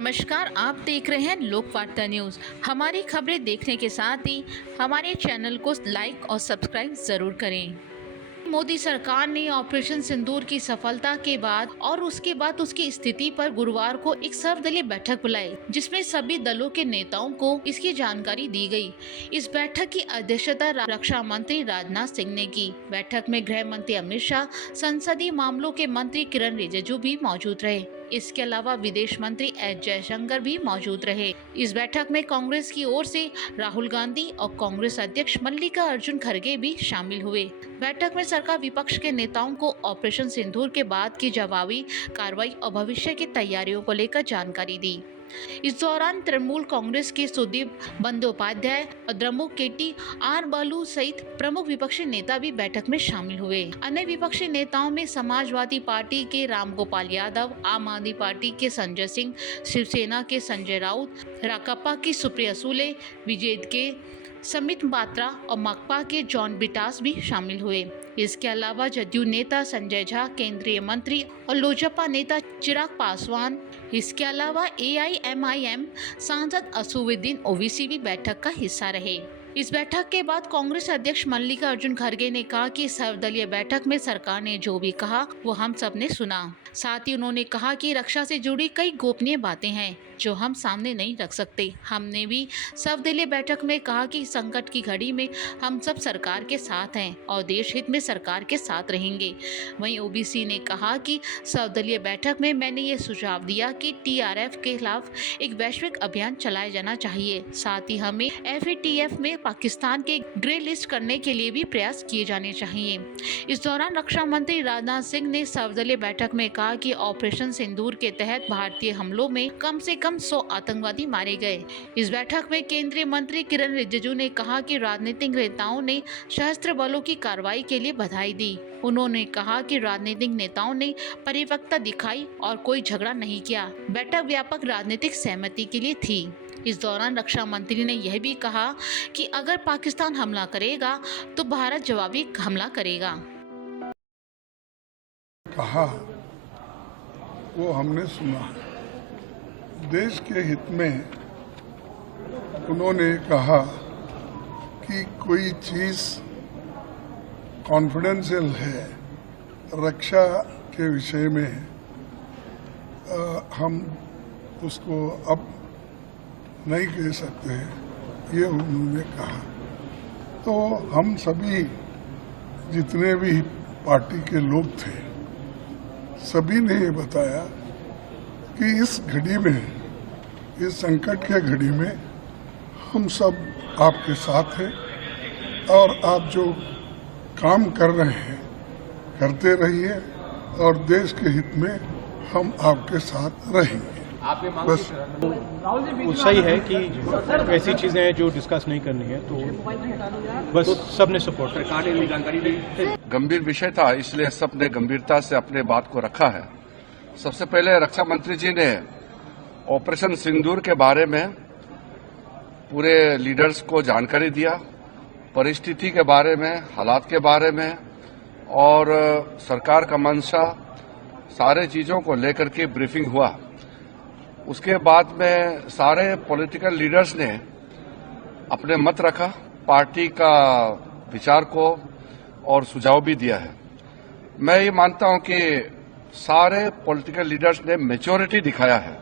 नमस्कार, आप देख रहे हैं लोकवार्ता न्यूज। हमारी खबरें देखने के साथ ही हमारे चैनल को लाइक और सब्सक्राइब जरूर करें। मोदी सरकार ने ऑपरेशन सिंदूर की सफलता के बाद और उसके बाद उसकी स्थिति पर गुरुवार को एक सर्वदलीय बैठक बुलाई, जिसमें सभी दलों के नेताओं को इसकी जानकारी दी गई। इस बैठक की अध्यक्षता रक्षा मंत्री राजनाथ सिंह ने की। बैठक में गृह मंत्री अमित शाह, संसदीय मामलों के मंत्री किरण रिजिजू भी मौजूद रहे। इसके अलावा विदेश मंत्री एस जयशंकर भी मौजूद रहे। इस बैठक में कांग्रेस की ओर से राहुल गांधी और कांग्रेस अध्यक्ष मल्लिकार्जुन खड़गे भी शामिल हुए। बैठक में सरकार विपक्ष के नेताओं को ऑपरेशन सिंदूर के बाद की जवाबी कार्रवाई और भविष्य की तैयारियों को लेकर जानकारी दी। इस दौरान तृणमूल कांग्रेस के सुदीप बंदोपाध्याय और द्रमुक KTR बालू सहित प्रमुख विपक्षी नेता भी बैठक में शामिल हुए। अन्य विपक्षी नेताओं में समाजवादी पार्टी के रामगोपाल यादव, आम आदमी पार्टी के संजय सिंह, शिवसेना के संजय राउत, राकापा की सुप्रिया सुले, विजेद के समित पात्रा और माकपा के जॉन बिटास भी शामिल हुए। इसके अलावा जदयू नेता संजय झा, केंद्रीय मंत्री और लोजपा नेता चिराग पासवान, इसके अलावा AIMIM सांसद असुद्दीन ओवैसी भी बैठक का हिस्सा रहे। इस बैठक के बाद कांग्रेस अध्यक्ष मल्लिकार्जुन खड़गे ने कहा कि सर्वदलीय बैठक में सरकार ने जो भी कहा वो हम सब ने सुना। साथ ही उन्होंने कहा कि रक्षा से जुड़ी कई गोपनीय बातें हैं जो हम सामने नहीं रख सकते। हमने भी सर्वदलीय बैठक में कहा कि संकट की घड़ी में हम सब सरकार के साथ हैं और देश हित में सरकार के साथ रहेंगे। वहीं ओबीसी ने कहा कि सर्वदलीय बैठक में मैंने ये सुझाव दिया कि TRF के खिलाफ एक वैश्विक अभियान चलाया जाना चाहिए। साथ ही हमें FATF में पाकिस्तान के ग्रे लिस्ट करने के लिए भी प्रयास किए जाने चाहिए। इस दौरान रक्षा मंत्री राजनाथ सिंह ने सर्वदलीय बैठक में कहा कि ऑपरेशन सिंदूर के तहत भारतीय हमलों में कम से कम 100 आतंकवादी मारे गए। इस बैठक में केंद्रीय मंत्री किरण रिजिजू ने कहा कि राजनीतिक नेताओं ने सशस्त्र बलों की कार्रवाई के लिए बधाई दी। उन्होंने कहा कि राजनीतिक नेताओं ने परिपक्वता दिखाई और कोई झगड़ा नहीं किया। बैठक व्यापक राजनीतिक सहमति के लिए थी। इस दौरान रक्षा मंत्री ने यह भी कहा कि अगर पाकिस्तान हमला करेगा तो भारत जवाबी हमला करेगा। कहा वो हमने सुना। देश के हित में उन्होंने कहा कि कोई चीज़ कॉन्फिडेंशियल है रक्षा के विषय में, हम उसको अब नहीं कह सकते, ये उन्होंने कहा। तो हम सभी जितने भी पार्टी के लोग थे, सभी ने ये बताया कि इस घड़ी में, इस संकट के घड़ी में हम सब आपके साथ हैं और आप जो काम कर रहे हैं करते रहिए और देश के हित में हम आपके साथ रहेंगे। बस सही है कि ऐसी चीजें हैं जो डिस्कस नहीं करनी है, तो बस सब ने सपोर्ट। सरकार ने जानकारी दी, गंभीर विषय था, इसलिए सब ने गंभीरता से अपने बात को रखा है। सबसे पहले रक्षा मंत्री जी ने ऑपरेशन सिंदूर के बारे में पूरे लीडर्स को जानकारी दिया, परिस्थिति के बारे में, हालात के बारे में और सरकार का मंशा, सारे चीजों को लेकर के ब्रीफिंग हुआ। उसके बाद में सारे पॉलिटिकल लीडर्स ने अपने मत रखा, पार्टी का विचार को और सुझाव भी दिया है। मैं ये मानता हूं कि सारे पॉलिटिकल लीडर्स ने मैच्योरिटी दिखाया है।